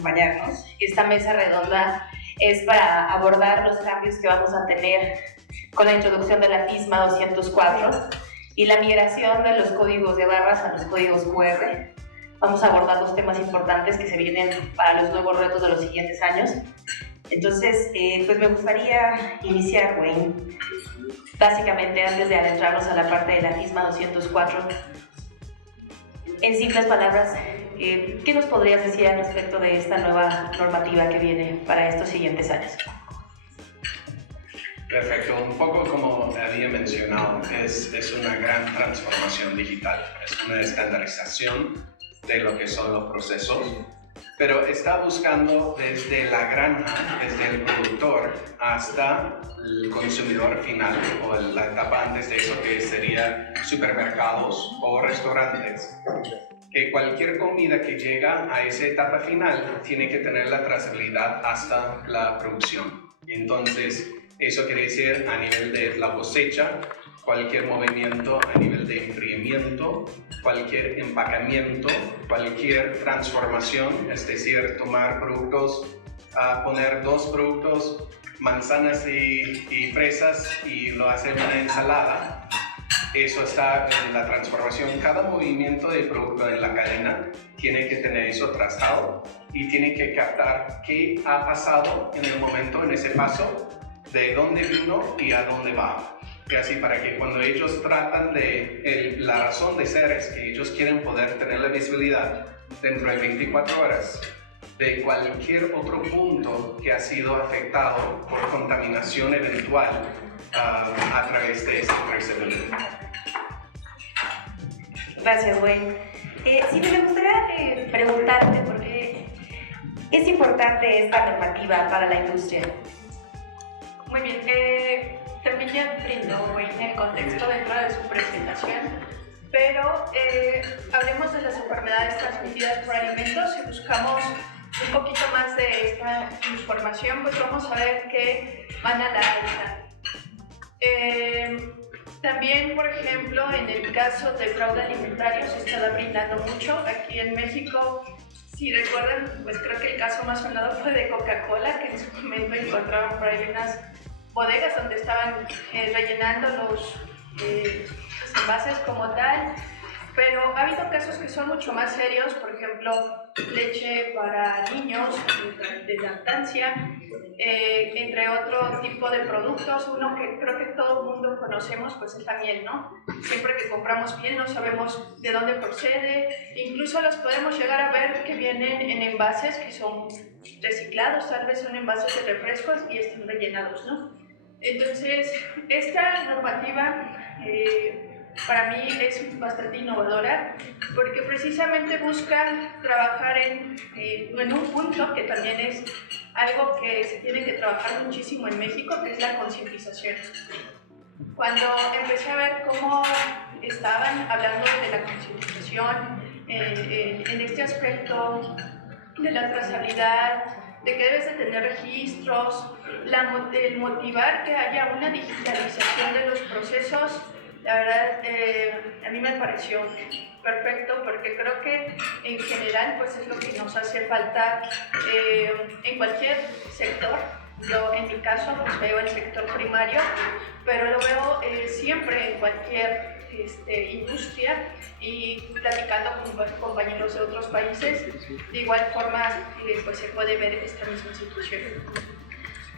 acompañarnos. Esta mesa redonda es para abordar los cambios que vamos a tener con la introducción de la FISMA 204 y la migración de los códigos de barras a los códigos QR. Vamos a abordar los temas importantes que se vienen para los nuevos retos de los siguientes años. Entonces, pues me gustaría iniciar, Wayne, básicamente antes de adentrarnos a la parte de la FISMA 204. En simples palabras, ¿qué nos podrías decir al respecto de esta nueva normativa que viene para estos siguientes años? Perfecto, un poco como había mencionado, es una gran transformación digital, es una estandarización de lo que son los procesos, pero está buscando desde la granja, desde el productor hasta el consumidor final o la etapa antes de eso, que sería supermercados o restaurantes, que cualquier comida que llega a esa etapa final tiene que tener la trazabilidad hasta la producción. Entonces, eso quiere decir a nivel de la cosecha, cualquier movimiento a nivel de enfriamiento, cualquier empacamiento, cualquier transformación, es decir, tomar productos, poner dos productos, manzanas y fresas, y lo hacer una ensalada. Eso está en la transformación. Cada movimiento de producto en la cadena tiene que tener eso trazado y tiene que captar qué ha pasado en el momento, en ese paso, de dónde vino y a dónde va. Y así, para que cuando ellos tratan de la razón de ser es que ellos quieren poder tener la visibilidad dentro de 24 horas de cualquier otro punto que ha sido afectado por contaminación eventual a través de esta trazabilidad. Gracias, Wayne. Sí, me gustaría preguntarte por qué es importante esta normativa para la industria. Muy bien, también ya brindó Wayne el contexto dentro de su presentación, pero hablemos de las enfermedades transmitidas por alimentos. Si buscamos un poquito más de esta información, pues vamos a ver que van a la alza. También, por ejemplo, en el caso de fraude alimentario se está brindando mucho. Aquí en México, si recuerdan, pues creo que el caso más sonado fue de Coca-Cola, que en su momento encontraron por ahí unas bodegas donde estaban rellenando los envases como tal. Pero ha habido casos que son mucho más serios, por ejemplo, leche para niños de lactancia, entre otro tipo de productos. Uno que creo que todo el mundo conocemos, pues es la miel, ¿no? Siempre que compramos miel no sabemos de dónde procede, incluso los podemos llegar a ver que vienen en envases que son reciclados, tal vez son envases de refrescos y están rellenados, ¿no? Entonces, esta normativa para mí es bastante innovadora porque precisamente busca trabajar en un punto que también es algo que se tiene que trabajar muchísimo en México, que es la concientización. Cuando empecé a ver cómo estaban hablando de la concientización en este aspecto de la trazabilidad, de que debes de tener registros, el motivar que haya una digitalización de los procesos, la verdad a mí me pareció perfecto, porque creo que en general pues es lo que nos hace falta en cualquier sector. Yo en mi caso pues veo el sector primario, pero lo veo siempre en cualquier industria, y platicando con compañeros de otros países, de igual forma pues se puede ver esta misma situación.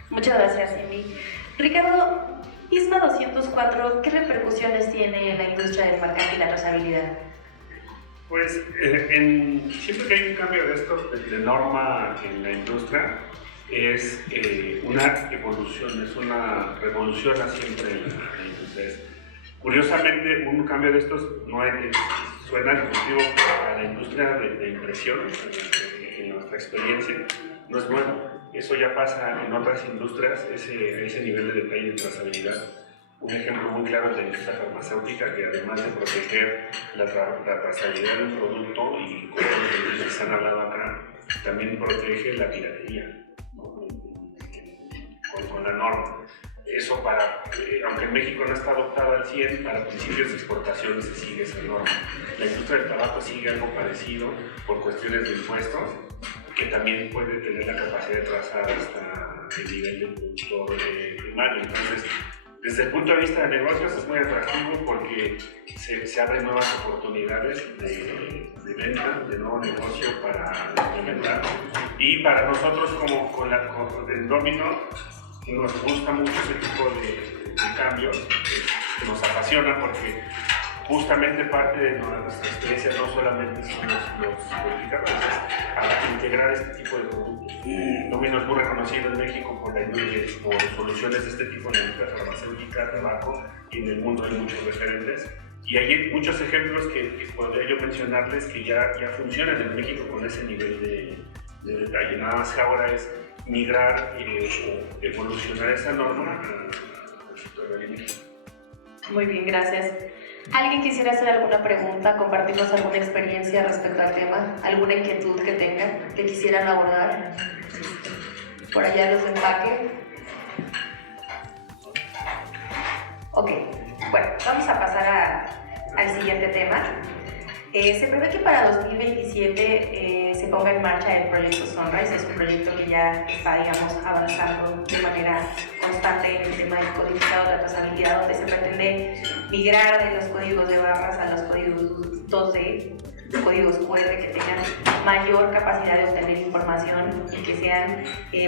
Muchas gracias, Emi. Ricardo, FISMA 204, ¿qué repercusiones tiene en la industria del marcaje y la trazabilidad? Pues siempre que hay un cambio de esto, de norma en la industria, es una evolución, es una revolución siempre en la industria. Curiosamente, un cambio de estos suena disruptivo para la industria de impresión, en nuestra experiencia, no es bueno. Eso ya pasa en otras industrias, ese nivel de detalle y de trazabilidad. Un ejemplo muy claro es la industria farmacéutica, que además de proteger la trazabilidad de un producto, y como los que han hablado acá, también protege la piratería, ¿no? con la norma. Eso aunque en México no está adoptado al 100, para principios de exportación se sigue esa norma. La industria del tabaco sigue algo parecido por cuestiones de impuestos, que también puede tener la capacidad de trazar hasta el nivel del productor primario. Entonces, desde el punto de vista de negocios es muy atractivo porque se abren nuevas oportunidades de venta, de nuevo negocio para implementar. Y para nosotros como el Domino nos gusta mucho ese tipo de cambios, que nos apasiona porque justamente parte de nuestra experiencia no solamente son los verificadores, a integrar este tipo de productos. Domino es muy reconocido en México por soluciones de este tipo en la industria farmacéutica, tabaco, y en el mundo hay muchos referentes. Y hay muchos ejemplos que podría yo mencionarles que ya funcionan en México con ese nivel de detalle. Nada más que ahora es migrar o evolucionar esa norma al sector de alimentos. Muy bien, gracias. ¿Alguien quisiera hacer alguna pregunta, compartirnos alguna experiencia respecto al tema? ¿Alguna inquietud que tengan, que quisieran abordar? Por allá los de empaque. Ok, bueno, vamos a pasar al siguiente tema. Se prevé que para 2027 se ponga en marcha el proyecto Sunrise. Es un proyecto que ya está, digamos, avanzando de manera constante en el tema del codificado de la trazabilidad, donde se pretende migrar de los códigos de barras a los códigos 2D, códigos QR que tengan mayor capacidad de obtener información y que sean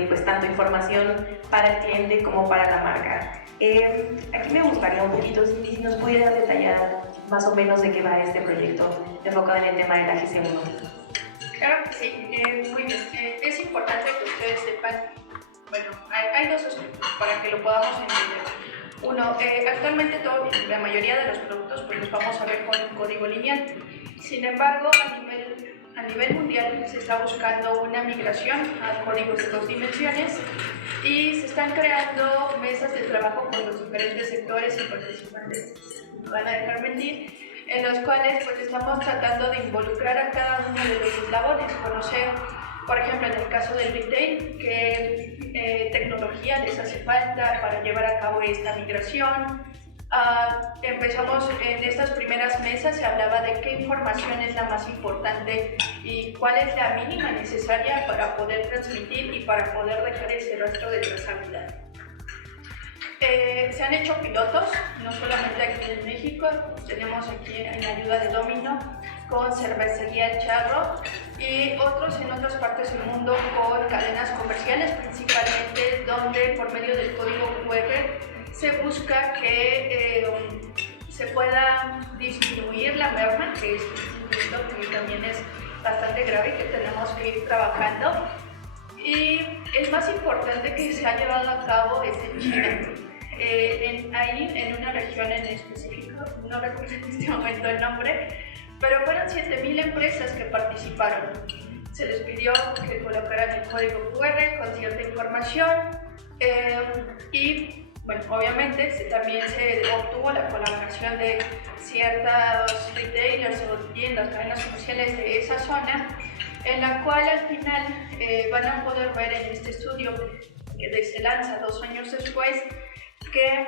pues tanto información para el cliente como para la marca. Aquí me gustaría un poquito si nos pudiera detallar más o menos de qué va este proyecto enfocado en el tema de la GC1. Claro que sí, muy bien. Es importante que ustedes sepan, bueno, hay dos aspectos para que lo podamos entender. Uno, actualmente la mayoría de los productos pues los vamos a ver con un código lineal. Sin embargo, a nivel mundial se está buscando una migración a códigos de 2 dimensiones y se están creando mesas de trabajo con los diferentes sectores y participantes, no van a dejar mentir, en los cuales pues estamos tratando de involucrar a cada uno de los eslabones, conocer, por ejemplo, en el caso del retail, qué tecnología les hace falta para llevar a cabo esta migración. Empezamos en estas primeras mesas, se hablaba de qué información es la más importante y cuál es la mínima necesaria para poder transmitir y para poder dejar ese rastro de trazabilidad. Se han hecho pilotos, no solamente aquí en México, tenemos aquí en ayuda de Domino con Cervecería El Charro y otros en otras partes del mundo con cadenas comerciales, principalmente donde por medio del código QR se busca que se pueda disminuir la merma, que es un punto que también es bastante grave y que tenemos que ir trabajando. Y el más importante que se ha llevado a cabo es en China. Ahí, en una región en específico, no recuerdo en este momento el nombre, pero fueron 7,000 empresas que participaron. Se les pidió que colocaran el código QR con cierta información y bueno, obviamente también se obtuvo la colaboración de ciertos retailers o tiendas, cadenas comerciales de esa zona, en la cual al final van a poder ver en este estudio que se lanza 2 años después que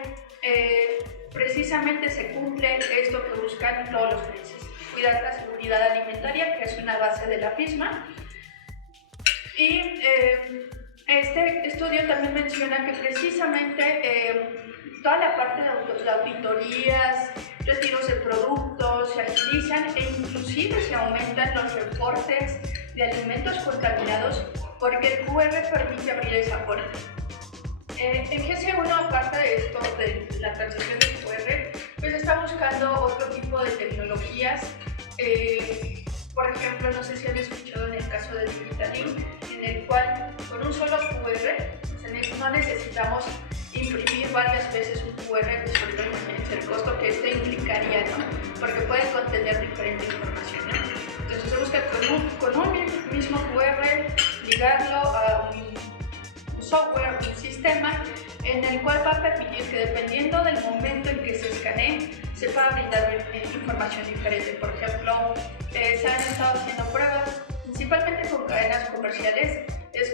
precisamente se cumple esto que buscan todos los países: cuidar la seguridad alimentaria, que es una base de la misma. Y este estudio también menciona que precisamente toda la parte de auditorías, retiros de productos se agilizan e inclusive se aumentan los reportes de alimentos contaminados porque el QR permite abrir esa puerta. En GC1, aparte de esto, de la transacción del QR, pues está buscando otro tipo de tecnologías. Por ejemplo, no sé si han escuchado en el caso del Digitalink, en el cual con un solo QR no necesitamos imprimir varias veces un QR, pues porque imagínense el costo que este implicaría, ¿no? Porque puede contener diferente información, ¿no? Entonces se busca con un mismo QR ligarlo a un software, un sistema en el cual va a permitir que dependiendo del momento en que se escanee se pueda brindar información diferente. Por ejemplo, se han estado haciendo pruebas principalmente con cadenas comerciales.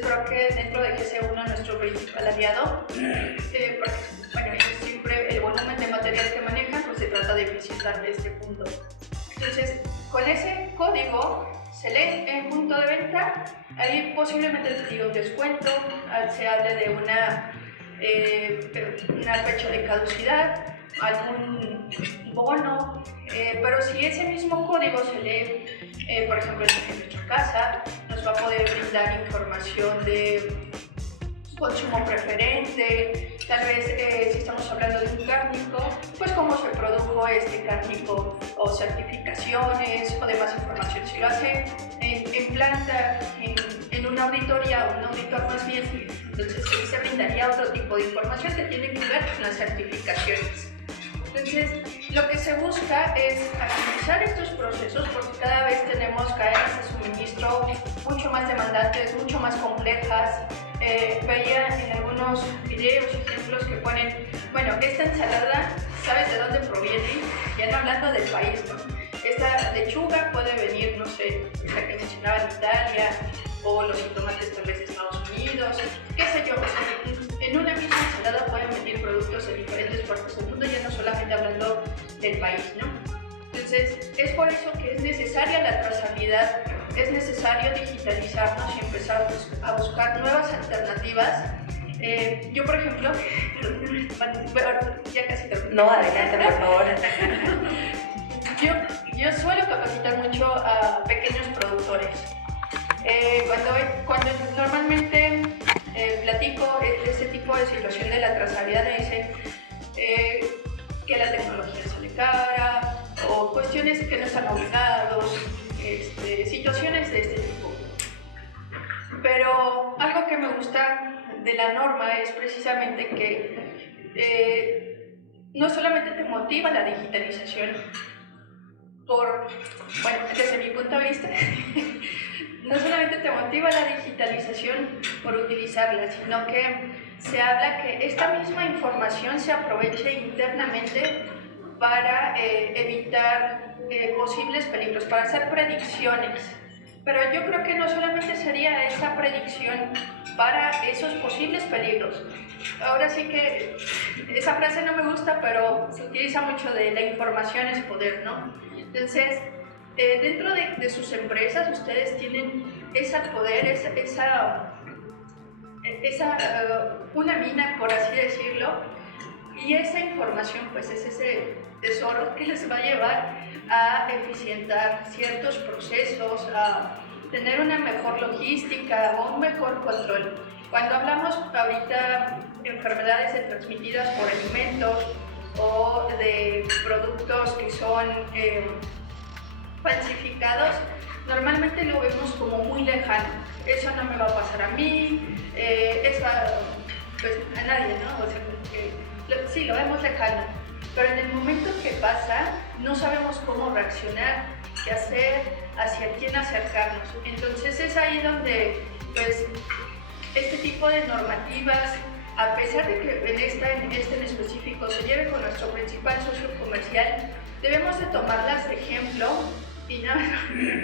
Creo que dentro de GC1 nuestro principal aliado, porque bueno, ellos siempre el volumen de material que manejan pues se trata de eficientar de este punto. Entonces, con ese código se lee en punto de venta Ahí posiblemente te diga un descuento, se hable de una fecha de caducidad, algún bono, pero si ese mismo código se lee, por ejemplo, en nuestra casa, nos va a poder brindar información de consumo preferente, tal vez si estamos hablando de un cárnico, pues cómo se produjo este cárnico o certificaciones o demás información. Si lo hace en planta, en una auditoría o un auditor más bien, entonces se brindaría otro tipo de información que tiene que ver con las certificaciones. Entonces, lo que se busca es agilizar estos procesos porque cada vez tenemos cadenas de suministro mucho más demandantes, mucho más complejas. Veía en algunos videos, ejemplos que ponen, bueno, esta ensalada, ¿sabes de dónde proviene? Ya no hablando del país, ¿no? Esta lechuga puede venir, no sé, la que mencionaba en Italia, o los jitomates tal vez de Estados Unidos, qué sé yo. O sea, en una misma ensalada pueden venir productos de diferentes partes del mundo, ya no solamente hablando del país, ¿no? Entonces, es por eso que es necesaria la trazabilidad, es necesario digitalizarnos y empezar a buscar nuevas alternativas. Yo, por ejemplo, ya casi termino. No, adelante, por favor. Yo suelo capacitar mucho a pequeños productores. Cuando normalmente platico de este tipo de situación de la trazabilidad, me dicen que la tecnología sale cara o cuestiones que no están obligados, situaciones de este tipo. Pero algo que me gusta de la norma es precisamente que no solamente te motiva la digitalización, desde mi punto de vista, no solamente te motiva la digitalización por utilizarla, sino que se habla que esta misma información se aproveche internamente para evitar posibles peligros, para hacer predicciones. Pero yo creo que no solamente sería esa predicción para esos posibles peligros. Ahora sí que esa frase no me gusta, pero se utiliza mucho de la información es poder, ¿no? Entonces, dentro de sus empresas, ustedes tienen ese poder, una mina, por así decirlo, y esa información, pues es ese tesoro que les va a llevar a eficientar ciertos procesos, a tener una mejor logística o un mejor control. Cuando hablamos ahorita de enfermedades transmitidas por alimentos o de productos que son falsificados, normalmente lo vemos como muy lejano. Eso no me va a pasar a mí, eso pues a nadie, ¿no? O sea, sí, lo vemos lejano, pero en el momento que pasa no sabemos cómo reaccionar, qué hacer, hacia quién acercarnos. Entonces es ahí donde pues este tipo de normativas, a pesar de que en específico se lleve con nuestro principal socio comercial, debemos de tomarlas de ejemplo. Y nada,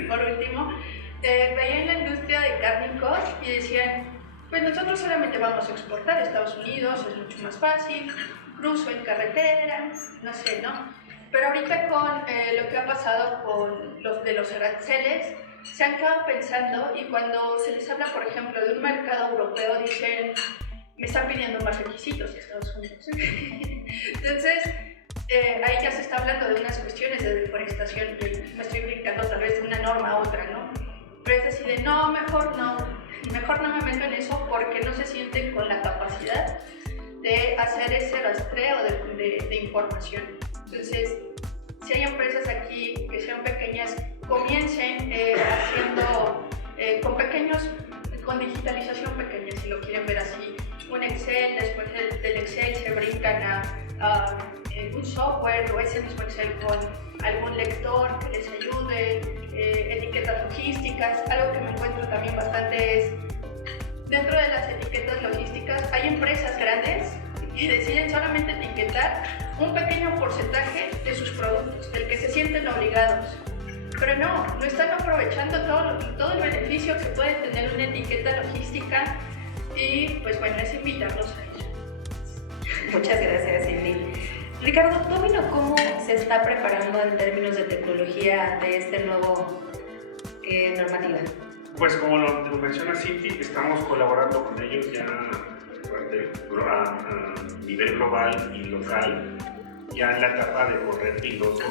por último, veía en la industria de cárnicos y decían, pues nosotros solamente vamos a exportar a Estados Unidos, es mucho más fácil, cruzo en carretera, no sé, ¿no? Pero ahorita con lo que ha pasado con los aranceles, se han quedado pensando y cuando se les habla, por ejemplo, de un mercado europeo, dicen, me están pidiendo más requisitos de Estados Unidos. Entonces, ahí ya se está hablando de unas cuestiones de deforestación y me estoy brincando tal vez de una norma a otra, ¿no? Pero es decir, no, mejor no me meto en eso porque no se sienten con la capacidad de hacer ese rastreo de información. Entonces, si hay empresas aquí que sean pequeñas, comiencen haciendo con digitalización pequeña, si lo quieren ver así, un Excel, después del Excel se brincan a un software o ese mismo Excel con algún lector que les ayude, etiquetas logísticas. Algo que me encuentro también bastante es, dentro de las etiquetas logísticas hay empresas grandes que deciden solamente etiquetar un pequeño porcentaje de sus productos, del que se sienten obligados. Pero no están aprovechando todo el beneficio que puede tener una etiqueta logística y pues bueno, es invitarlos a ello. Muchas gracias, Cindy. Ricardo, Domino, ¿cómo se está preparando en términos de tecnología de este nuevo normativa? Pues como lo menciona Cinti, estamos colaborando con ellos ya a nivel global y local, ya en la etapa de correr pilotos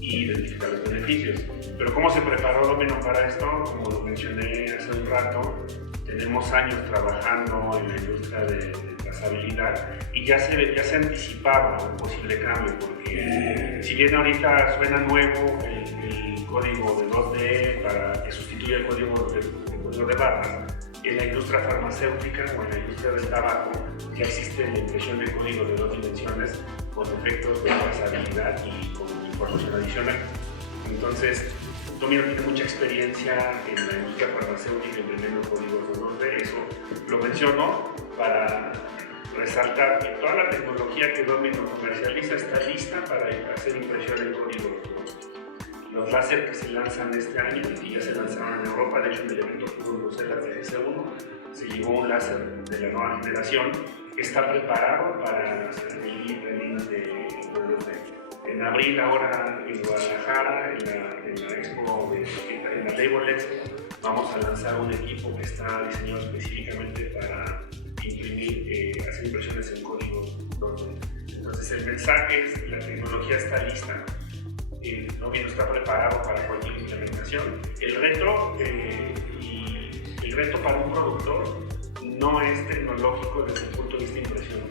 y identificar los beneficios. Pero ¿cómo se preparó Domino para esto? Como lo mencioné hace un rato, tenemos años trabajando en la industria de trazabilidad y ya se anticipaba un posible cambio, porque si bien ahorita suena nuevo el código de 2D para que sustituya el código de barras, en la industria farmacéutica o en la industria del tabaco ya existe la impresión de código de 2 dimensiones con efectos de trazabilidad y con información adicional. Entonces, Domino tiene mucha experiencia en la industria farmacéutica imprimiendo códigos de 2D. Eso lo menciono para resaltar que toda la tecnología que Domino comercializa está lista para hacer impresión en código. Los láser que se lanzan este año y ya se lanzaron en Europa, de hecho en el evento que hubo en Bruselas de GC1 se llevó un láser de la nueva generación que está preparado para el release de en abril ahora en Guadalajara, en la Expo, en la Label Expo, vamos a lanzar un equipo que está diseñado específicamente para imprimir, hacer impresiones en código 2D. Entonces el mensaje es, la tecnología está lista, Domino está preparado para cualquier implementación. El reto para un productor no es tecnológico desde el punto de vista de impresión.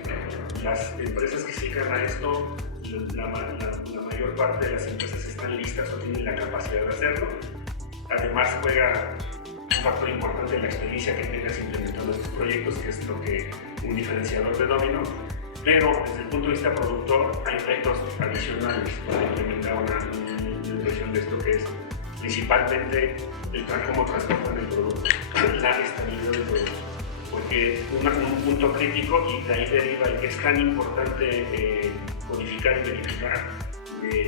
Las empresas que se dedican a esto, la mayor parte de las empresas están listas o tienen la capacidad de hacerlo. Además juega un factor importante en la experiencia que tengas implementando estos proyectos, que es lo que un diferenciador de Domino. Pero desde el punto de vista productor hay retos adicionales para implementar una impresión de esto, que es principalmente cómo transportan el producto, la estabilidad del producto. Porque un punto crítico, y de ahí deriva el que es tan importante codificar y verificar,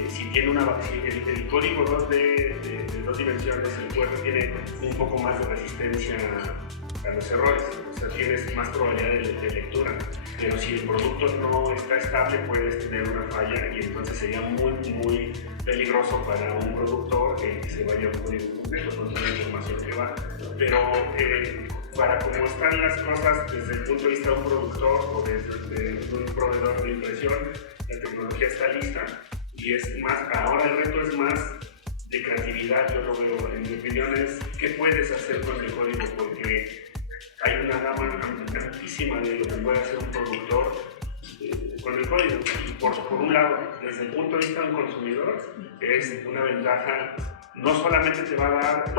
si tiene el código 2 de 2 dimensiones, el puerto tiene un poco más de resistencia a los errores, o sea, tienes más probabilidad de lectura, pero si el producto no está estable puedes tener una falla y entonces sería muy peligroso para un productor que se vaya a un código completo con toda la información que va. Pero para cómo están las cosas desde el punto de vista de un productor o desde un proveedor de impresión, la tecnología está lista y es más, ahora el reto es más de creatividad. Yo lo veo, en mi opinión, es qué puedes hacer con el código, porque hay una gama amplísima de lo que puede hacer un productor con el código. Y por un lado, desde el punto de vista de un consumidor, es una ventaja. No solamente te va a dar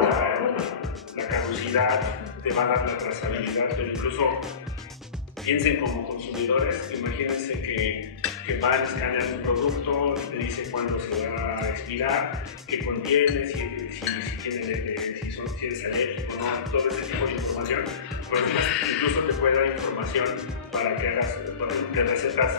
la caducidad, te va a dar la trazabilidad, pero incluso piensen como consumidores, imagínense que van a escanear un producto, te dice cuándo se va a expirar, qué contiene, si es alérgico, ¿no? Todo ese tipo de información. Pues incluso te puede dar información para que hagas de recetas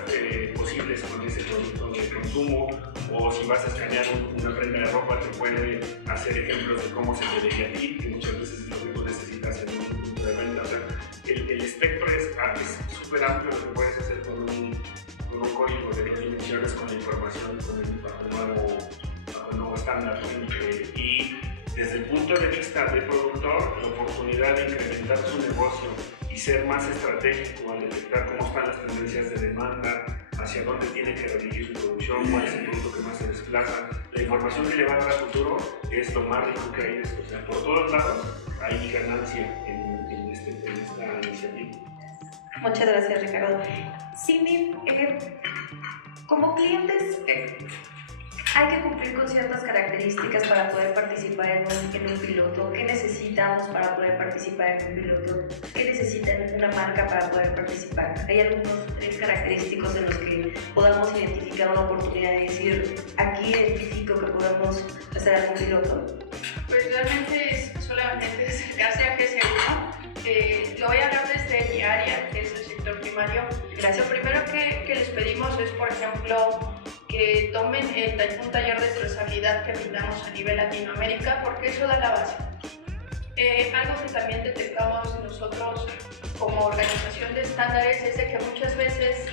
posibles con ese producto de consumo, o si vas a escanear una prenda de ropa te puede hacer ejemplos de cómo se te vería a ti, que muchas veces es lo que tú necesitas en un punto de venta. O sea, el espectro es súper amplio lo que puedes hacer con un código de 2 dimensiones, con la información, bajo el nuevo estándar. Y desde el punto de vista del productor, la oportunidad de incrementar su negocio y ser más estratégico al detectar cómo están las tendencias de demanda, hacia dónde tiene que redirigir su producción, cuál es el producto que más se desplaza. La información que le va a dar al futuro es lo más rico que hay de esto. O sea, por todos lados hay ganancia en esta iniciativa. Muchas gracias, Ricardo. Cindy, como clientes, hay que cumplir con ciertas características para poder participar en un piloto. ¿Qué necesitamos para poder participar en un piloto? ¿Qué necesita una marca para poder participar? ¿Hay algunos 3 característicos en los que podamos identificar una oportunidad de decir, aquí identifico que podemos hacer algún piloto? Pues realmente solamente acercarse a GC1. Lo voy a hablar desde mi área, que es el sector primario. Gracias. Lo primero que les pedimos es, por ejemplo, que tomen un taller de trazabilidad que brindamos a nivel Latinoamérica, porque eso da la base. Algo que también detectamos nosotros como organización de estándares es de que muchas veces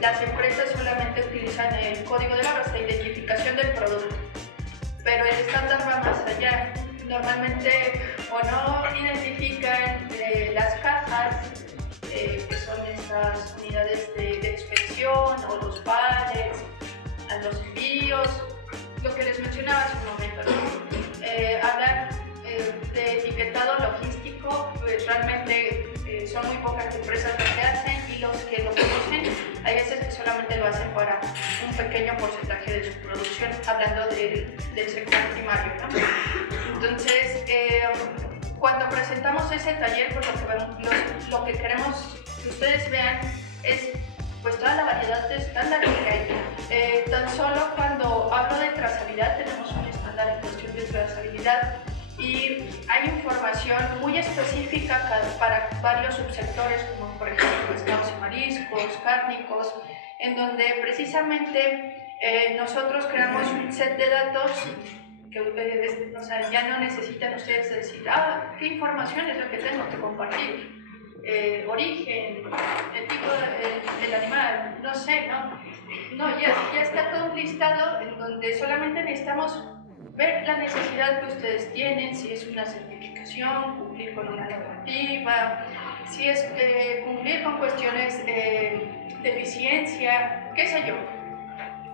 las empresas solamente utilizan el código de barras, la identificación del producto, pero el estándar va más allá. Normalmente o no identifican las cajas, que son estas unidades de expedición, o los pallets, los envíos, lo que les mencionaba hace un momento, ¿no? Hablar de etiquetado logístico, pues realmente son muy pocas empresas lo que hacen, y los que lo conocen, hay veces que solamente lo hacen para un pequeño porcentaje de su producción, hablando del sector primario, ¿no? Entonces, cuando presentamos ese taller, pues lo que queremos que ustedes vean es pues toda la variedad de estándares que hay. Tan solo cuando hablo de trazabilidad, tenemos un estándar en cuestión de trazabilidad, y hay información muy específica para varios subsectores, como por ejemplo pescados y mariscos, cárnicos, en donde precisamente nosotros creamos un set de datos que o sea, ya no necesitan ustedes decir, ¿qué información es la que tengo que compartir? Origen, el tipo del animal, no sé, ¿no? Ya está todo un listado en donde solamente necesitamos ver la necesidad que ustedes tienen, si es una certificación, cumplir con una normativa, si es cumplir con cuestiones de eficiencia, qué sé yo.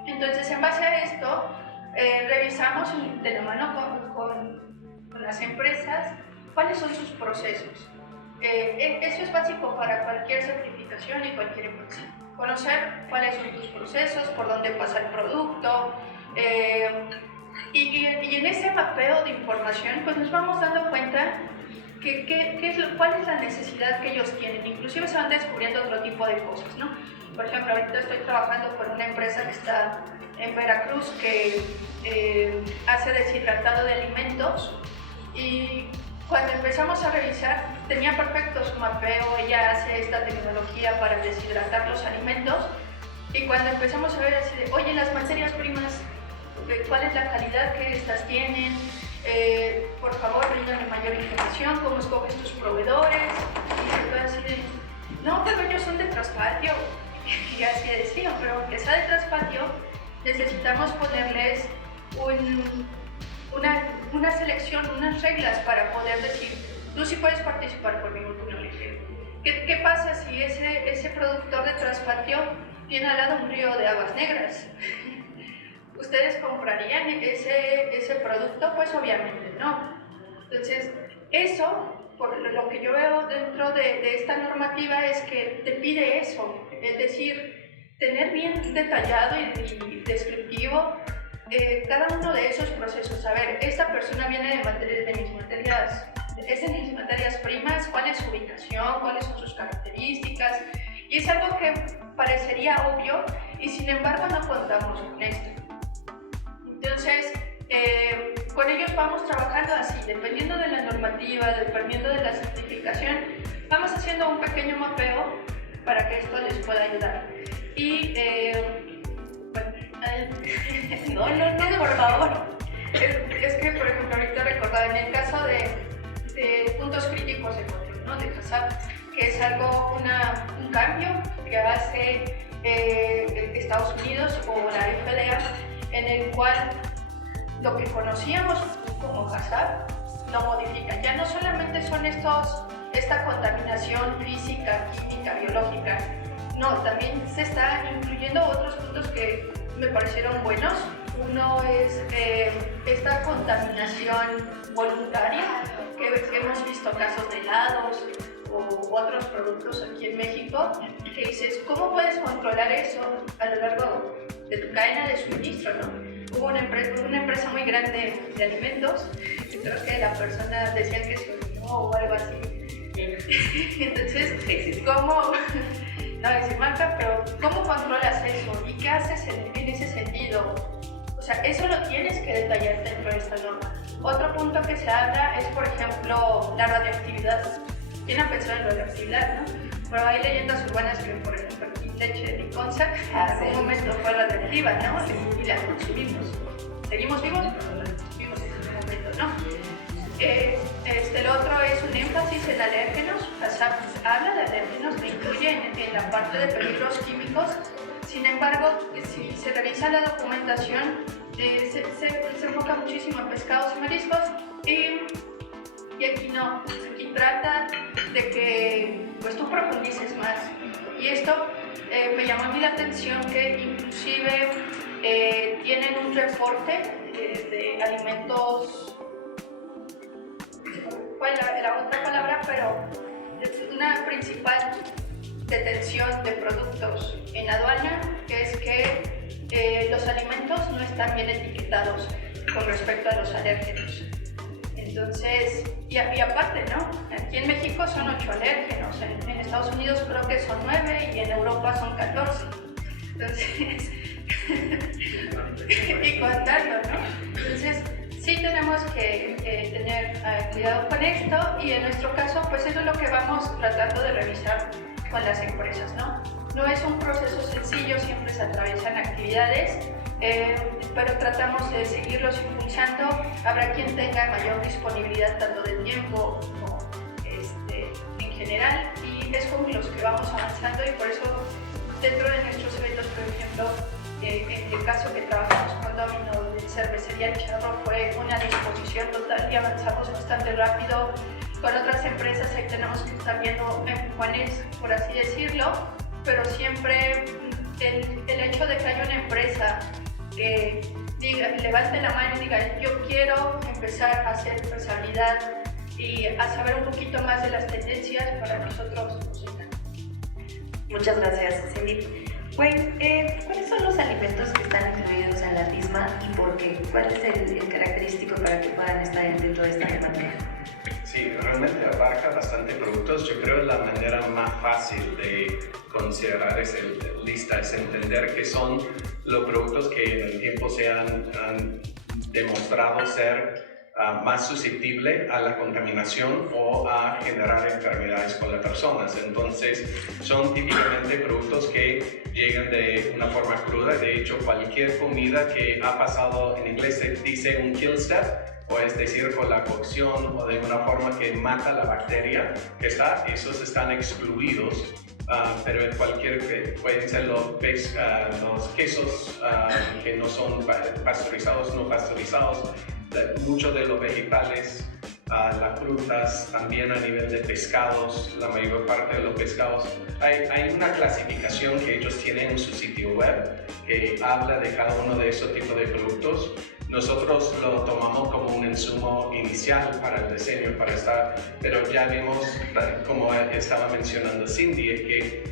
Entonces, en base a esto, revisamos de la mano con las empresas cuáles son sus procesos. Eso es básico para cualquier certificación y cualquier empresa. Conocer cuáles son tus procesos, por dónde pasa el producto, y en ese mapeo de información pues nos vamos dando cuenta cuál es la necesidad que ellos tienen. Inclusive se van descubriendo otro tipo de cosas, ¿no? Por ejemplo, ahorita estoy trabajando con una empresa que está en Veracruz que hace deshidratado de alimentos, y cuando empezamos a revisar tenía perfecto su mapeo. Ella hace esta tecnología para deshidratar los alimentos, y cuando empezamos a ver así de, oye, las materias primas, ¿cuál es la calidad que estas tienen? Por favor, bríndame mayor información, ¿cómo escoges tus proveedores? Y se puede así de, no, pero ellos son de traspatio. Y así decían, pero aunque sea de traspatio, necesitamos ponerles una selección, unas reglas para poder decir, tú sí puedes participar conmigo, tú no. ¿Qué pasa si ese productor de traspatio tiene al lado un río de aguas negras? ¿Ustedes comprarían ese producto? Pues obviamente no. Entonces, eso, por lo que yo veo dentro de esta normativa, es que te pide eso, es decir, tener bien detallado y descriptivo cada uno de esos procesos. A ver, esta persona viene de mis materias primas, cuál es su ubicación, cuáles son sus características, y es algo que parecería obvio, y sin embargo no contamos con esto. Entonces, con ellos vamos trabajando así, dependiendo de la normativa, dependiendo de la certificación, vamos haciendo un pequeño mapeo para que esto les pueda ayudar. Y, no, por favor. Es que, por ejemplo, ahorita recordaba en el caso de puntos críticos de control, ¿no? De HACCP, que es algo, un cambio que hace Estados Unidos o la FDA, en el cual lo que conocíamos como HACCP lo modifican. Ya no solamente son esta contaminación física, química, biológica, no, también se está incluyendo otros puntos que me parecieron buenos. Uno es esta contaminación voluntaria, que hemos visto casos de helados o otros productos aquí en México, que dices, ¿cómo puedes controlar eso a lo largo de tu cadena de suministro, ¿no? Hubo una empresa muy grande de alimentos, creo que la persona decía que se originó o algo así. Entonces, ¿cómo? No decir marca, pero ¿cómo controlas eso? ¿Y qué haces en ese sentido? O sea, eso lo tienes que detallar dentro de esta norma. Otro punto que se habla es, por ejemplo, la radioactividad. ¿Quién ha pensado en radioactividad, no? Pero hay leyendas urbanas que, por ejemplo, leche de liconza en algún momento fue radioactiva, ¿no? Y la consumimos. Seguimos vivos, pero la consumimos en ese momento, ¿no? El otro es un énfasis en alérgenos. HACCP habla de alérgenos que incluyen en la parte de peligros químicos. Sin embargo, si se revisa la documentación, se enfoca muchísimo en pescados y mariscos, y Y aquí no, aquí trata de que pues tú profundices más. Y esto me llamó a mí la atención que inclusive tienen un reporte de alimentos, ¿cuál era otra palabra? Pero es una principal detención de productos en aduana, que es que los alimentos no están bien etiquetados con respecto a los alérgenos. Entonces, y aparte, ¿no? Aquí en México son 8 alérgenos, en Estados Unidos creo que son 9 y en Europa son 14. Entonces, y contando, ¿no? Entonces, sí tenemos que tener cuidado con esto y en nuestro caso, pues eso es lo que vamos tratando de revisar con las empresas, ¿no? No es un proceso sencillo, siempre se atraviesan actividades, pero tratamos de seguirlos impulsando. Habrá quien tenga mayor disponibilidad tanto de tiempo como en general, y es con los que vamos avanzando, y por eso dentro de nuestros eventos, por ejemplo, en el caso que trabajamos con Domino de Cervecería El Charro, fue una disposición total y avanzamos bastante rápido. Con otras empresas ahí tenemos que estar viendo empujones, por así decirlo, pero siempre el hecho de que haya una empresa que diga, levante la mano y diga, yo quiero empezar a hacer trazabilidad y a saber un poquito más de las tendencias, para nosotros nos encanta. Muchas gracias, Cindy. Wayne, ¿cuáles son los alimentos que están incluidos en la FISMA y por qué? ¿Cuál es el característico para que puedan estar dentro de esta normativa? Sí, realmente abarca bastante productos. Yo creo que la manera más fácil de considerar esa lista es entender que son los productos que en el tiempo se han demostrado ser más susceptibles a la contaminación o a generar enfermedades con las personas. Entonces, son típicamente productos que llegan de una forma cruda. De hecho, cualquier comida que ha pasado, en inglés se dice un kill step, o es decir, con la cocción o de una forma que mata la bacteria que está, esos están excluidos. Pero en cualquier, pueden ser los quesos que no son pasteurizados, no pasteurizados, muchos de los vegetales, las frutas, también a nivel de pescados, la mayor parte de los pescados. Hay una clasificación que ellos tienen en su sitio web que habla de cada uno de esos tipos de productos. Nosotros lo tomamos como un insumo inicial para el diseño, pero ya vemos, como estaba mencionando Cindy, es que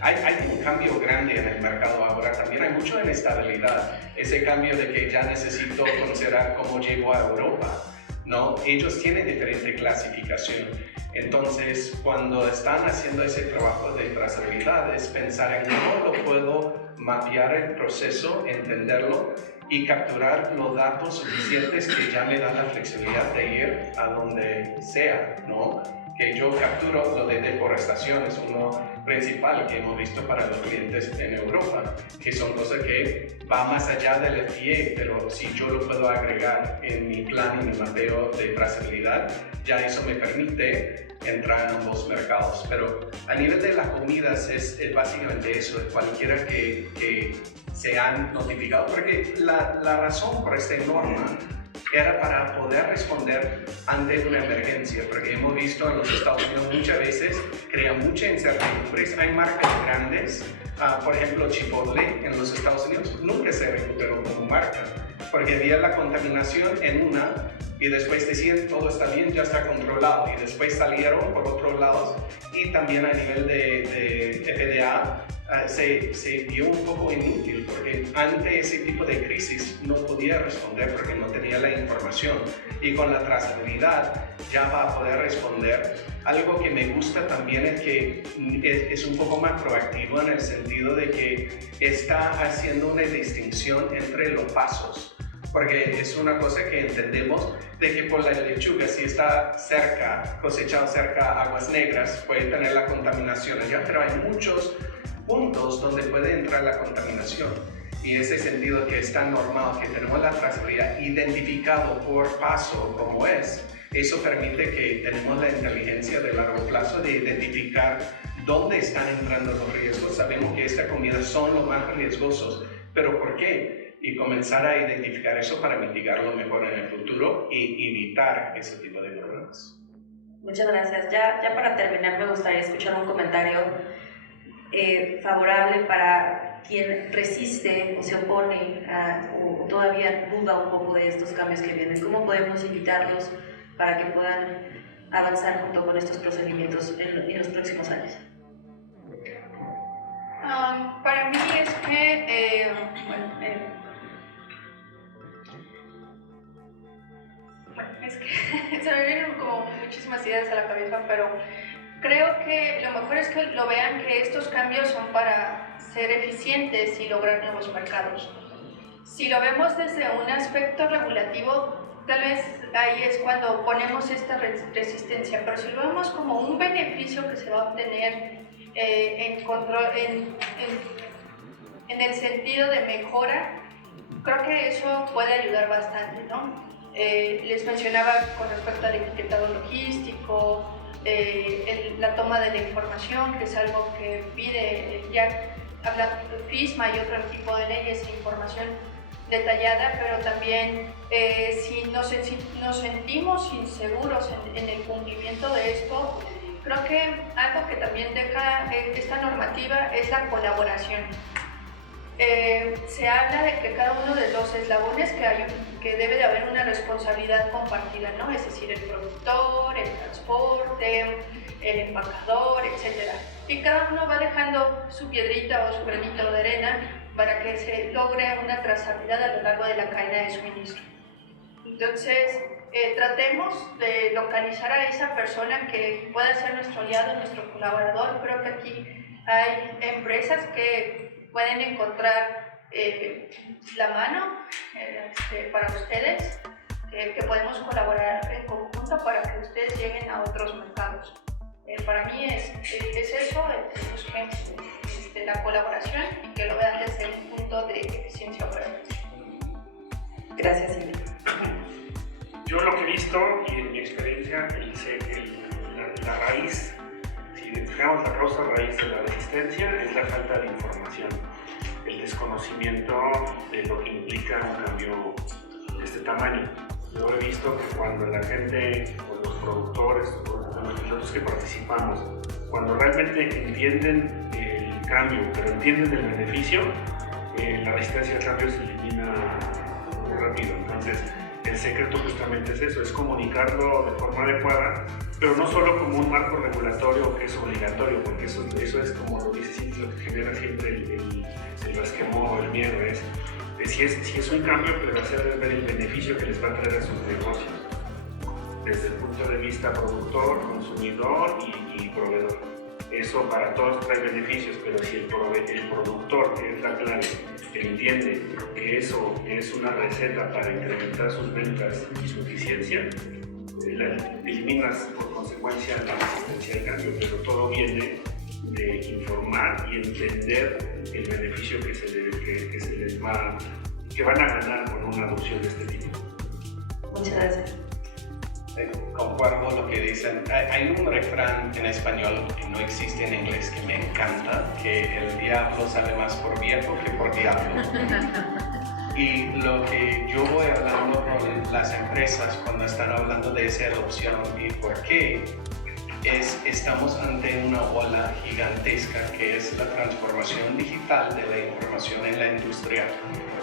hay un cambio grande en el mercado ahora. También hay mucha inestabilidad. Ese cambio de que ya necesito considerar cómo llegó a Europa, ¿no? Ellos tienen diferente clasificación. Entonces, cuando están haciendo ese trabajo de trazabilidad, es pensar en cómo lo puedo mapear el proceso, entenderlo y capturar los datos suficientes que ya me dan la flexibilidad de ir a donde sea, ¿no? Que yo capturo lo de deforestación, es uno principal que hemos visto para los clientes en Europa, que son cosas que va más allá del FDA, pero si yo lo puedo agregar en mi plan y mi mapeo de trazabilidad, ya eso me permite entrar en ambos mercados. Pero a nivel de las comidas es básicamente eso, es cualquiera que se han notificado, porque la razón por esta norma era para poder responder ante una emergencia, porque hemos visto en los Estados Unidos muchas veces crea mucha incertidumbre. Hay marcas grandes, por ejemplo Chipotle en los Estados Unidos nunca se recuperó como marca, porque había la contaminación en una y después decían todo está bien, ya está controlado, y después salieron por otros lados, y también a nivel de FDA se vio un poco inútil, porque ante ese tipo de crisis no podía responder porque no tenía la información, y con la trazabilidad ya va a poder responder. Algo que me gusta también es que es un poco más proactivo en el sentido de que está haciendo una distinción entre los pasos, porque es una cosa que entendemos de que por la lechuga, si está cerca, cosechado cerca a aguas negras, puede tener la contaminación allá, pero hay muchos puntos donde puede entrar la contaminación, y ese sentido que es tan normal, que tenemos la trazabilidad identificado por paso como es, eso permite que tenemos la inteligencia de largo plazo de identificar dónde están entrando los riesgos. Sabemos que estas comidas son los más riesgosos, pero ¿por qué? y comenzar a identificar eso para mitigarlo mejor en el futuro y evitar ese tipo de problemas. Muchas gracias. Ya para terminar me gustaría escuchar un comentario favorable para quien resiste o se opone o todavía duda un poco de estos cambios que vienen. ¿Cómo podemos invitarlos para que puedan avanzar junto con estos procedimientos en los próximos años? Para mí es que, es que se me vienen como muchísimas ideas a la cabeza, pero creo que lo mejor es que lo vean que estos cambios son para ser eficientes y lograr nuevos mercados. Si lo vemos desde un aspecto regulativo, tal vez ahí es cuando ponemos esta resistencia, pero si lo vemos como un beneficio que se va a obtener en el sentido de mejora, creo que eso puede ayudar bastante, ¿no? Les mencionaba con respecto al etiquetado logístico, la toma de la información, que es algo que pide ya habla FISMA y otro tipo de leyes, información detallada, pero también si nos sentimos inseguros en el cumplimiento de esto, creo que algo que también deja esta normativa es la colaboración. Se habla de que cada uno de los eslabones que debe de haber una responsabilidad compartida, ¿no? Es decir, el productor, el transporte, el empacador, etc. Y cada uno va dejando su piedrita o su granito de arena para que se logre una trazabilidad a lo largo de la cadena de suministro. Entonces, tratemos de localizar a esa persona que pueda ser nuestro aliado, nuestro colaborador. Creo que aquí hay empresas que pueden encontrar la mano para ustedes, que podemos colaborar en conjunto para que ustedes lleguen a otros mercados. Para mí es eso, busquen la colaboración y que lo vean desde un punto de eficiencia operativa. Gracias, Silvia. Yo lo que he visto y en mi experiencia, la raíz, si identificamos la causa raíz de la resistencia, es la falta de información, el desconocimiento de lo que implica un cambio de este tamaño. Yo he visto que cuando la gente, o los productores, o los pilotos que participamos, cuando realmente entienden el cambio, pero entienden el beneficio, la resistencia al cambio se elimina muy rápido. Entonces, el secreto justamente es eso, es comunicarlo de forma adecuada, pero no solo como un marco regulatorio que es obligatorio, porque eso es como lo dice, lo que genera siempre el resquemor o el miedo, si es un cambio, pero hacer ver el beneficio que les va a traer a sus negocios, desde el punto de vista productor, consumidor y proveedor. Eso para todos trae beneficios, pero si el productor, que es la clave, entiende que eso es una receta para incrementar sus ventas y su eficiencia, eliminas por consecuencia la resistencia al cambio, pero todo viene de informar y entender el beneficio que van a ganar con una adopción de este tipo. Muchas gracias. Concuerdo lo que dicen. Hay un refrán en español que no existe en inglés que me encanta, que el diablo sale más por viejo que por diablo. Y lo que yo voy hablando con las empresas cuando están hablando de esa adopción y por qué, estamos ante una ola gigantesca que es la transformación digital de la información en la industria,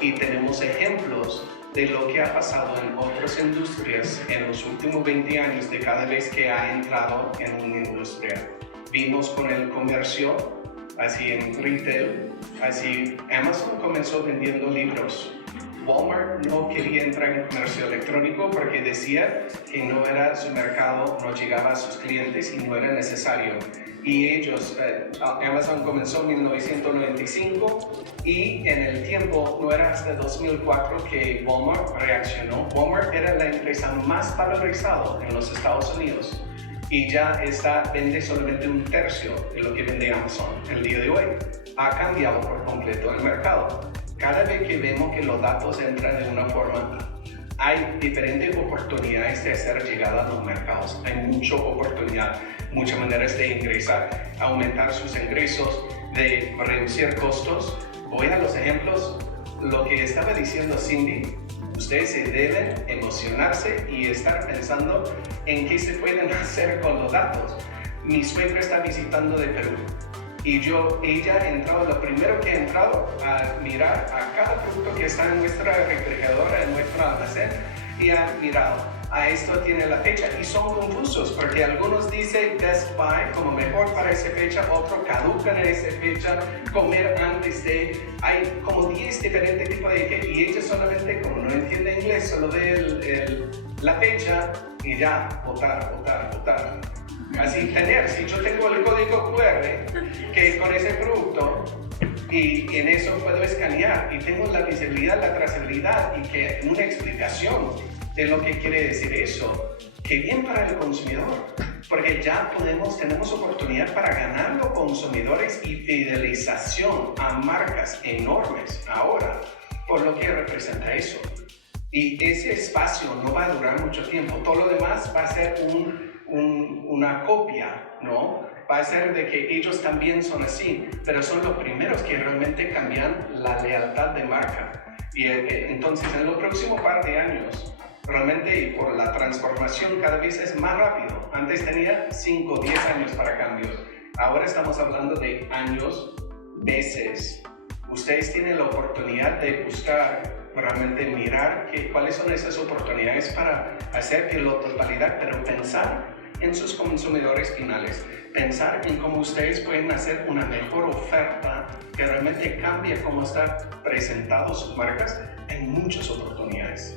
y tenemos ejemplos de lo que ha pasado en otras industrias en los últimos 20 años de cada vez que ha entrado en una industria. Vimos con el comercio, así en retail, así Amazon comenzó vendiendo libros. Walmart no quería entrar en comercio electrónico porque decía que no era su mercado, no llegaba a sus clientes y no era necesario. Y ellos, Amazon comenzó en 1995 y en el tiempo no era hasta 2004 que Walmart reaccionó. Walmart era la empresa más valorizada en los Estados Unidos y ya vende solamente un tercio de lo que vende Amazon el día de hoy. Ha cambiado por completo el mercado. Cada vez que vemos que los datos entran de una forma, hay diferentes oportunidades de hacer llegada a los mercados. Hay mucha oportunidad, muchas maneras de ingresar, aumentar sus ingresos, de reducir costos. Voy a los ejemplos. lo que estaba diciendo Cindy, ustedes se deben emocionarse y estar pensando en qué se pueden hacer con los datos. Mi suegra está visitando de Perú y ella ha entrado, lo primero que ha entrado a mirar a cada producto que está en nuestra refrigeradora, en nuestro almacén, y ha mirado, esto tiene la fecha, y son confusos porque algunos dicen Best Buy como mejor para esa fecha, otro caducan en esa fecha, comer antes de, hay como 10 diferentes tipos de fecha, y ellos solamente, como no entienden inglés, solo ve la fecha y ya, votar. Así si yo tengo el código QR que con ese producto y en eso puedo escanear y tengo la visibilidad, la trazabilidad y que una explicación de lo que quiere decir eso, que bien para el consumidor, porque ya tenemos oportunidad para ganar los consumidores y fidelización a marcas enormes ahora, por lo que representa eso. Y ese espacio no va a durar mucho tiempo, todo lo demás va a ser una copia, ¿no? Va a ser de que ellos también son así, pero son los primeros que realmente cambian la lealtad de marca. Y entonces en los próximos par de años, realmente por la transformación cada vez es más rápido. Antes tenía 5 o 10 años para cambios. Ahora estamos hablando de años, meses. Ustedes tienen la oportunidad de buscar, realmente mirar cuáles son esas oportunidades para hacer que la totalidad, pero pensar en sus consumidores finales, pensar en cómo ustedes pueden hacer una mejor oferta que realmente cambie cómo están presentados sus marcas en muchas oportunidades.